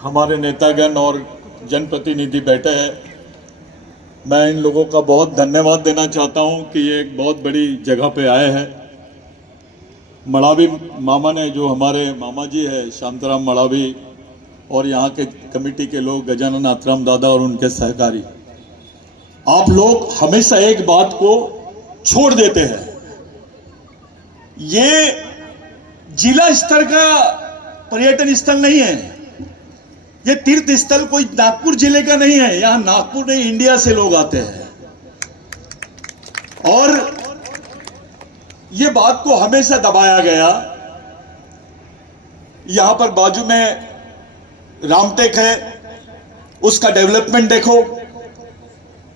हमारे नेतागण और जनप्रतिनिधि बैठे हैं। मैं इन लोगों का बहुत धन्यवाद देना चाहता हूं कि ये एक बहुत बड़ी जगह पे आए हैं। मड़ावी मामा ने, जो हमारे मामा जी है शांताराम मड़ावी, और यहाँ के कमेटी के लोग गजानन आत्राम दादा और उनके सहकारी, आप लोग हमेशा एक बात को छोड़ देते हैं। ये जिला स्तर का पर्यटन स्थल नहीं है, ये तीर्थ स्थल कोई नागपुर जिले का नहीं है। यहां नागपुर नहीं, इंडिया से लोग आते हैं। और ये बात को हमेशा दबाया गया। यहां पर बाजू में रामटेक है, उसका डेवलपमेंट देखो।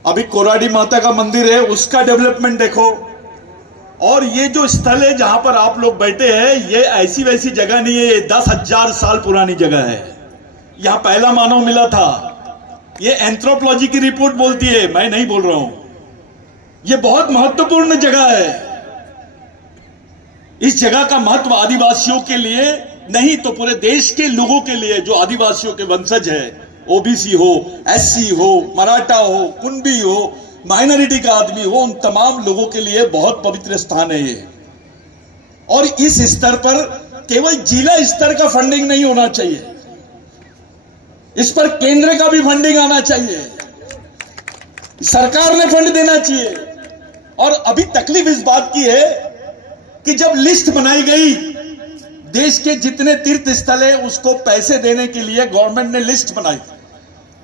अभी कोराडी माता का मंदिर है, उसका डेवलपमेंट देखो। और ये जो स्थल है जहां पर आप लोग बैठे हैं, ये ऐसी वैसी जगह नहीं है, ये 10,000 साल पुरानी जगह है। यहां पहला मानव मिला था, ये एंथ्रोपोलॉजी की रिपोर्ट बोलती है, मैं नहीं बोल रहा हूं। ये बहुत महत्वपूर्ण जगह है। इस जगह का महत्व आदिवासियों के लिए नहीं तो पूरे देश के लोगों के लिए, जो आदिवासियों के वंशज है, ओबीसी हो, एससी हो, मराठा हो, कुणबी हो, माइनॉरिटी का आदमी हो, उन तमाम लोगों के लिए बहुत पवित्र स्थान है ये। और इस स्तर पर केवल जिला स्तर का फंडिंग नहीं होना चाहिए, इस पर केंद्र का भी फंडिंग आना चाहिए, सरकार ने फंड देना चाहिए। और अभी तकलीफ इस बात की है कि जब लिस्ट बनाई गई देश के जितने तीर्थ स्थल है, उसको पैसे देने के लिए गवर्नमेंट ने लिस्ट बनाई,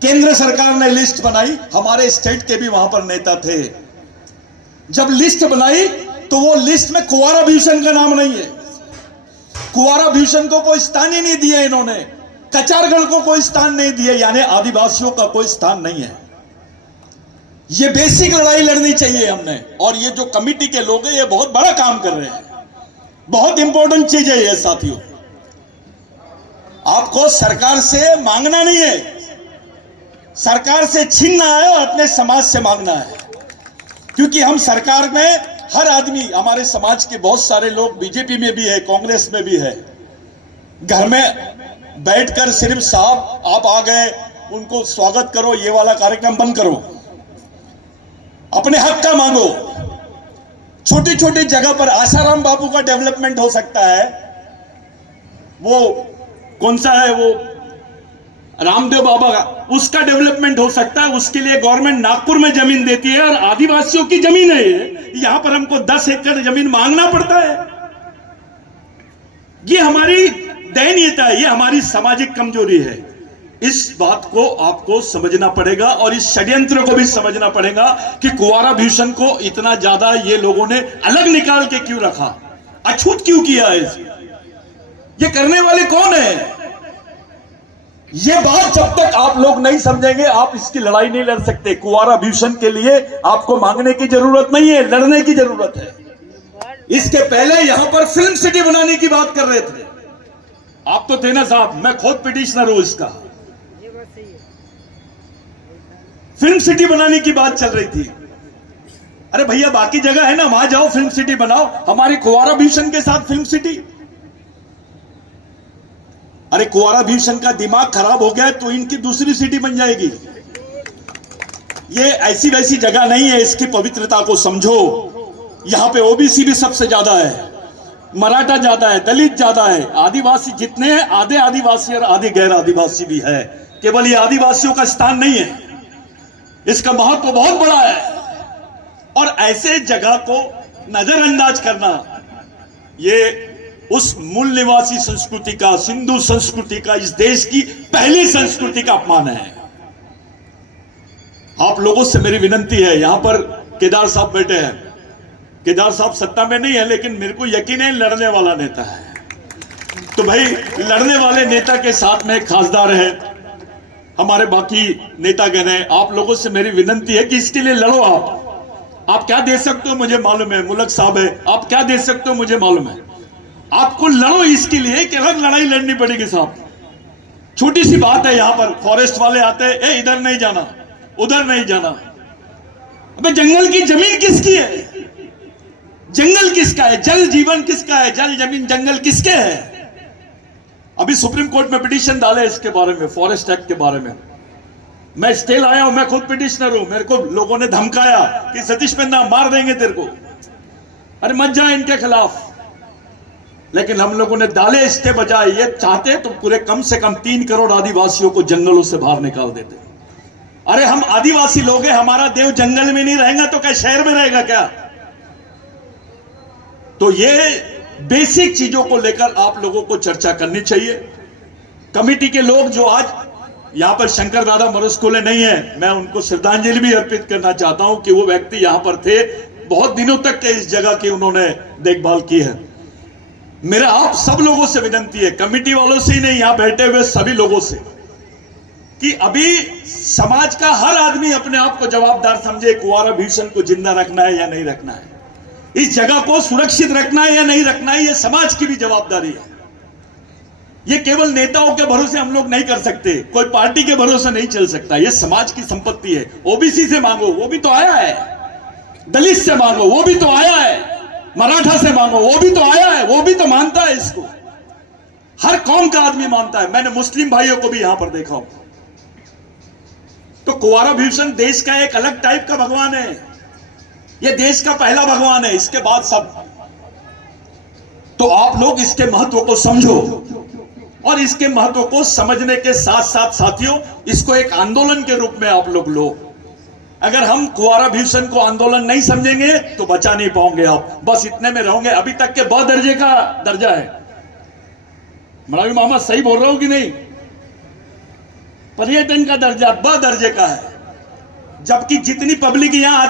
केंद्र सरकार ने लिस्ट बनाई, हमारे स्टेट के भी वहां पर नेता थे। जब लिस्ट बनाई तो वो लिस्ट में कुंवारा भीषण का नाम नहीं है। कुंवारा भीषण को कोई स्थान ही नहीं दिया इन्होंने, कचारगढ़ को कोई स्थान नहीं दिया, यानी आदिवासियों का कोई स्थान नहीं है। ये बेसिक लड़ाई लड़नी चाहिए हमने। और ये जो कमिटी के लोग हैं, ये बहुत बड़ा काम कर रहे हैं, बहुत इंपॉर्टेंट चीज है ये साथियों। आपको सरकार से मांगना नहीं है, सरकार से छीनना है और अपने समाज से मांगना है। क्योंकि हम सरकार में हर आदमी, हमारे समाज के बहुत सारे लोग बीजेपी में भी है, कांग्रेस में भी है। घर में बैठकर सिर्फ साहब आप आ गए, उनको स्वागत करो, ये वाला कार्यक्रम बंद करो, अपने हक का मांगो। छोटी छोटी जगह पर आसाराम बाबू का डेवलपमेंट हो सकता है, वो कौन सा है, वो रामदेव बाबा का, उसका डेवलपमेंट हो सकता है। उसके लिए गवर्नमेंट नागपुर में जमीन देती है और आदिवासियों की जमीन है ये, यहां पर हमको 10 एकड़ जमीन मांगना पड़ता है। ये हमारी दयनीयता है, ये हमारी सामाजिक कमजोरी है। इस बात को आपको समझना पड़ेगा और इस षड्यंत्र को भी समझना पड़ेगा कि कुंवारा भीषण को इतना ज्यादा ये लोगों ने अलग निकाल के क्यों रखा, अछूत क्यों किया है। ये करने वाले कौन है? ये बात जब तक आप लोग नहीं समझेंगे, आप इसकी लड़ाई नहीं लड़ सकते। कुंवारा भीषण के लिए आपको मांगने की जरूरत नहीं है, लड़ने की जरूरत है। इसके पहले यहां पर फिल्म सिटी बनाने की बात कर रहे थे आप तो थे ना साहब, मैं खुद पिटिशनर हूं इसका। फिल्म सिटी बनाने की बात चल रही थी। अरे भैया बाकी जगह है ना, वहां जाओ फिल्म सिटी बनाओ, हमारे कुंवारा भीषण के साथ फिल्म सिटी। अरे कुंवारा भीषण का दिमाग खराब हो गया तो इनकी दूसरी सिटी बन जाएगी। ये ऐसी वैसी जगह नहीं है, इसकी पवित्रता को समझो। यहां पे ओबीसी भी सबसे ज्यादा है, मराठा ज्यादा है, दलित ज्यादा है, आदिवासी जितने हैं, आधे आदिवासी और आधे गैर आदिवासी भी है। केवल ये आदिवासियों का स्थान नहीं है, इसका महत्व बहुत बड़ा है। और ऐसे जगह को नजरअंदाज करना, ये उस मूल निवासी संस्कृति का, सिंधु संस्कृति का, इस देश की पहली संस्कृति का अपमान है। आप लोगों से मेरी विनती है, यहां पर केदार साहब बैठे हैं। केदार साहब सत्ता में नहीं है, लेकिन मेरे को यकीन है लड़ने वाला नेता है। तो भाई लड़ने वाले नेता के साथ में खासदार है, हमारे बाकी नेतागण हैं। आप लोगों से मेरी विनती है कि इसके लिए लड़ो। आप क्या दे सकते हो मुझे मालूम है, मुलक साहब है, आप क्या दे सकते हो मुझे मालूम है। आपको लड़ो इसके लिए कि अलग लड़ाई लड़नी पड़ेगी साहब। छोटी सी बात है, यहां पर फॉरेस्ट वाले आते हैं, ए इधर नहीं जाना, उधर नहीं जाना। अबे जंगल की जमीन किसकी है? जंगल किसका है? जल जीवन किसका है? जल जमीन जंगल किसके है? अभी सुप्रीम कोर्ट में पिटीशन डाले इसके बारे में, फॉरेस्ट एक्ट के बारे में। मैं स्टे लाया हूं, मैं खुद पिटिशनर हूं। मेरे को लोगों ने धमकाया कि सतीश पन्ना मार देंगे तेरे को, अरे मत जा इनके खिलाफ। लेकिन हम लोगों ने डाले स्टे बजाए। ये चाहते तो पूरे कम से कम 3 करोड़ आदिवासियों को जंगलों से बाहर निकाल देते। अरे हम आदिवासी लोग हैं, हमारा देव जंगल में नहीं रहेगा तो क्या शहर में रहेगा क्या? तो ये बेसिक चीजों को लेकर आप लोगों को चर्चा करनी चाहिए। कमेटी के लोग जो आज यहां पर शंकर दादा मरुस्कोले नहीं है, मैं उनको श्रद्धांजलि भी अर्पित करना चाहता हूं कि वो व्यक्ति यहां पर थे, बहुत दिनों तक के इस जगह की उन्होंने देखभाल की है। मेरा आप सब लोगों से विनती है, कमेटी वालों से ही नहीं, यहां बैठे हुए सभी लोगों से, कि अभी समाज का हर आदमी अपने आप को जवाबदार समझे। कुंवारा भीषण को जिंदा रखना है या नहीं रखना है, इस जगह को सुरक्षित रखना है या नहीं रखना है, यह समाज की भी जवाबदारी है। ये केवल नेताओं के भरोसे हम लोग नहीं कर सकते, कोई पार्टी के भरोसे नहीं चल सकता। यह समाज की संपत्ति है। ओबीसी से मांगो, वो भी तो आया है। दलित से मांगो, वो भी तो आया है। मराठा से मांगो, वो भी तो आया है, वो भी तो मानता है इसको। हर कौम का आदमी मानता है। मैंने मुस्लिम भाइयों को भी यहां पर देखा हूं। तो कुंवारा भीषण देश का एक अलग टाइप का भगवान है। यह देश का पहला भगवान है, इसके बाद सब। तो आप लोग इसके महत्व को समझो, और इसके महत्व को समझने के साथ साथ साथियों, इसको एक आंदोलन के रूप में आप लोग लो। अगर हम कुंवारा भीषण को आंदोलन नहीं समझेंगे तो बचा नहीं पाओगे आप, बस इतने में रहोगे। अभी तक के ब दर्जे का दर्जा है। मरावी मामा सही बोल रहा हूं कि नहीं? पर्यटन का दर्जा ब दर्जे का है, जबकि जितनी पब्लिक यहां